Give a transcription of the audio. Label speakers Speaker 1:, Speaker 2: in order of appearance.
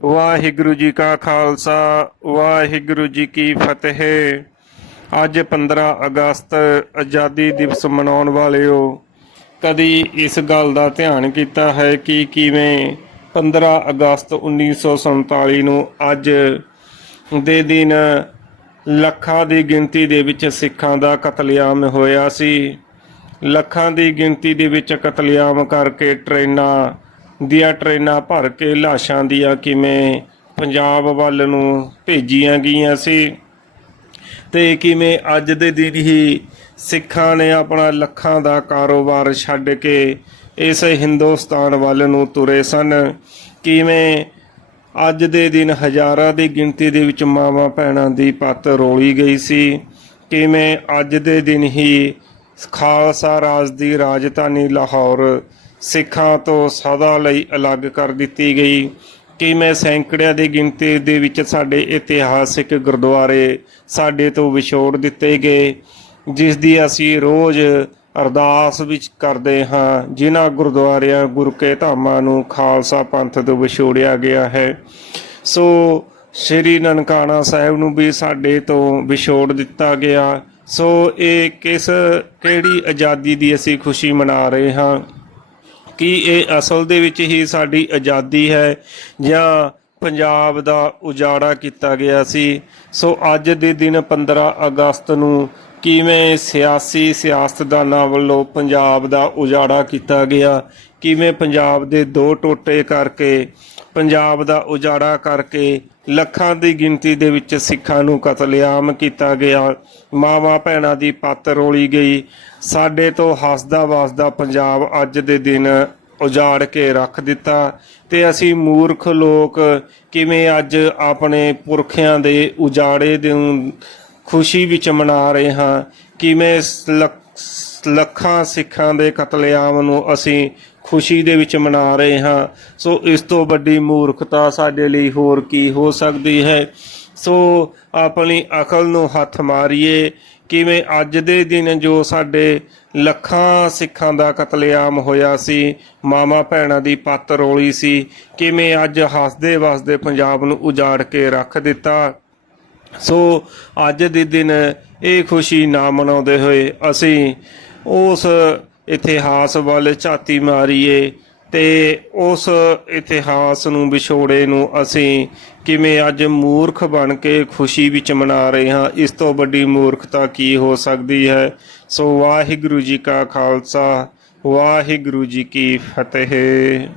Speaker 1: ਵਾਹਿਗੁਰੂ ਜੀ ਕਾ ਖਾਲਸਾ, ਵਾਹਿਗੁਰੂ ਜੀ ਕੀ ਫਤਿਹ। ਅੱਜ 15 ਅਗਸਤ ਆਜ਼ਾਦੀ ਦਿਵਸ ਮਨਾਉਣ ਵਾਲਿਓ, ਕਦੀ ਇਸ ਗੱਲ ਦਾ ਧਿਆਨ ਕੀਤਾ ਹੈ ਕਿ ਕਿਵੇਂ 15 ਅਗਸਤ 1947 ਨੂੰ ਅੱਜ ਦੇ ਦਿਨ ਲੱਖਾਂ ਦੀ ਗਿਣਤੀ ਦੇ ਵਿੱਚ ਸਿੱਖਾਂ ਦਾ ਕਤਲੇਆਮ ਹੋਇਆ ਸੀ। ਲੱਖਾਂ ਦੀ ਗਿਣਤੀ ਦੇ ਵਿੱਚ ਕਤਲੇਆਮ ਕਰਕੇ ਟ੍ਰੇਨਾਂ ਦੀਆਂ ਟ੍ਰੇਨਾਂ ਭਰ ਕੇ ਲਾਸ਼ਾਂ ਦੀਆਂ ਕਿਵੇਂ ਪੰਜਾਬ ਵੱਲ ਨੂੰ ਭੇਜੀਆਂ ਗਈਆਂ ਸੀ ਤੇ ਕਿਵੇਂ ਅੱਜ ਦੇ ਦਿਨ ਹੀ ਸਿੱਖਾਂ ਨੇ ਆਪਣਾ ਲੱਖਾਂ ਦਾ ਕਾਰੋਬਾਰ ਛੱਡ ਕੇ ਇਸ ਹਿੰਦੁਸਤਾਨ ਵੱਲ ਨੂੰ ਤੁਰੇ ਸਨ। ਕਿਵੇਂ ਅੱਜ ਦੇ ਦਿਨ ਹਜ਼ਾਰਾਂ ਦੀ ਗਿਣਤੀ ਦੇ ਵਿੱਚ ਮਾਵਾਂ ਭੈਣਾਂ ਦੀ ਪੱਤ ਰੋਲੀ ਗਈ ਸੀ। ਕਿਵੇਂ ਅੱਜ ਦੇ ਦਿਨ ਹੀ ਖਾਲਸਾ ਰਾਜ ਦੀ ਰਾਜਧਾਨੀ ਲਾਹੌਰ ਸਿੱਖਾਂ ਤੋਂ ਸਦਾ ਲਈ ਅਲੱਗ ਕਰ ਦਿੱਤੀ ਗਈ। ਕਿਵੇਂ ਸੈਂਕੜਿਆਂ ਦੀ ਗਿਣਤੀ ਦੇ ਵਿੱਚ ਸਾਡੇ ਇਤਿਹਾਸਿਕ ਗੁਰਦੁਆਰੇ ਸਾਡੇ ਤੋਂ ਵਿਛੋੜ ਦਿੱਤੇ ਗਏ, ਜਿਸ ਦੀ ਅਸੀਂ ਰੋਜ਼ ਅਰਦਾਸ ਵਿੱਚ ਕਰਦੇ ਹਾਂ, ਜਿਨ੍ਹਾਂ ਗੁਰਦੁਆਰਿਆਂ ਗੁਰੂ ਕੇ ਧਾਮਾਂ ਨੂੰ ਖਾਲਸਾ ਪੰਥ ਤੋਂ ਵਿਛੋੜਿਆ ਗਿਆ ਹੈ। ਸੋ ਸ਼੍ਰੀ ਨਨਕਾਣਾ ਸਾਹਿਬ ਨੂੰ ਵੀ ਸਾਡੇ ਤੋਂ ਵਿਛੋੜ ਦਿੱਤਾ ਗਿਆ। ਸੋ ਇਹ ਕਿਸ, ਕਿਹੜੀ ਆਜ਼ਾਦੀ ਦੀ ਅਸੀਂ ਖੁਸ਼ੀ ਮਨਾ ਰਹੇ ਹਾਂ? ਕੀ ਇਹ ਅਸਲ ਦੇ ਵਿੱਚ ਹੀ ਸਾਡੀ ਆਜ਼ਾਦੀ ਹੈ ਜਾਂ ਪੰਜਾਬ ਦਾ ਉਜਾੜਾ ਕੀਤਾ ਗਿਆ ਸੀ। ਸੋ ਅੱਜ ਦੇ ਦਿਨ 15 ਅਗਸਤ ਨੂੰ ਕਿਵੇਂ ਸਿਆਸੀ ਸਿਆਸਤਦਾਨਾਂ ਵੱਲੋਂ ਪੰਜਾਬ ਦਾ ਉਜਾੜਾ ਕੀਤਾ ਗਿਆ? ਕਿਵੇਂ ਪੰਜਾਬ ਦੇ ਦੋ ਟੋਟੇ ਕਰਕੇ, ਪੰਜਾਬ ਦਾ ਉਜਾੜਾ ਕਰਕੇ ਲੱਖਾਂ ਦੀ ਗਿਣਤੀ ਦੇ ਵਿੱਚ ਸਿੱਖਾਂ ਨੂੰ ਕਤਲੇਆਮ ਕੀਤਾ ਗਿਆ? ਮਾਵਾਂ ਭੈਣਾਂ ਦੀ ਪੱਤ ਰੋਲੀ ਗਈ। ਸਾਡੇ ਤੋਂ ਹੱਸਦਾ ਵਸਦਾ ਪੰਜਾਬ ਅੱਜ ਦੇ ਦਿਨ ਉਜਾੜ ਕੇ ਰੱਖ ਦਿੱਤਾ। ਤੇ ਅਸੀਂ ਮੂਰਖ ਲੋਕ ਕਿਵੇਂ ਅੱਜ ਆਪਣੇ ਪੁਰਖਿਆਂ ਦੇ ਉਜਾੜੇ ਦੇ ਖੁਸ਼ੀ ਵਿੱਚ ਮਨਾ ਰਹੇ ਹਾਂ? ਕਿਵੇਂ ਲੱਖਾਂ ਸਿੱਖਾਂ ਦੇ ਕਤਲੇਆਮ ਨੂੰ ਅਸੀਂ ਖੁਸ਼ੀ ਦੇ ਵਿੱਚ ਮਨਾ ਰਹੇ ਹਾਂ? ਸੋ ਇਸ ਤੋਂ ਵੱਡੀ ਮੂਰਖਤਾ ਸਾਡੇ ਲਈ ਹੋਰ ਕੀ ਹੋ ਸਕਦੀ ਹੈ? ਸੋ ਆਪਣੀ ਅਕਲ ਨੂੰ ਹੱਥ ਮਾਰੀਏ, ਕਿਵੇਂ ਅੱਜ ਦੇ ਦਿਨ ਜੋ ਸਾਡੇ ਲੱਖਾਂ ਸਿੱਖਾਂ ਦਾ ਕਤਲੇਆਮ ਹੋਇਆ ਸੀ ਮਾਮਾ ਭੈਣਾਂ ਦੀ ਪੱਤ ਰੋਲੀ ਸੀ, ਕਿਵੇਂ ਅੱਜ ਹੱਸਦੇ ਵਸਦੇ ਪੰਜਾਬ ਨੂੰ ਉਜਾੜ ਕੇ ਰੱਖ ਦਿੱਤਾ। ਸੋ ਅੱਜ ਦੇ ਦਿਨ ਇਹ ਖੁਸ਼ੀ ਨਾ ਮਨਾਉਂਦੇ ਹੋਏ ਅਸੀਂ ਉਸ ਇਤਿਹਾਸ ਵੱਲ ਝਾਤੀ ਮਾਰੀਏ ਤੇ ਉਸ ਇਤਿਹਾਸ ਨੂੰ ਵਿਛੋੜੇ ਨੂੰ ਅਸੀਂ ਕਿਵੇਂ ਅੱਜ ਮੂਰਖ ਬਣ ਕੇ ਖੁਸ਼ੀ ਵਿੱਚ ਮਨਾ ਰਹੇ ਹਾਂ, ਇਸ ਤੋਂ ਵੱਡੀ ਮੂਰਖਤਾ ਕੀ ਹੋ ਸਕਦੀ ਹੈ? ਸੋ ਵਾਹਿਗੁਰੂ ਜੀ ਕਾ ਖਾਲਸਾ, ਵਾਹਿਗੁਰੂ ਜੀ ਕੀ ਫਤਿਹ।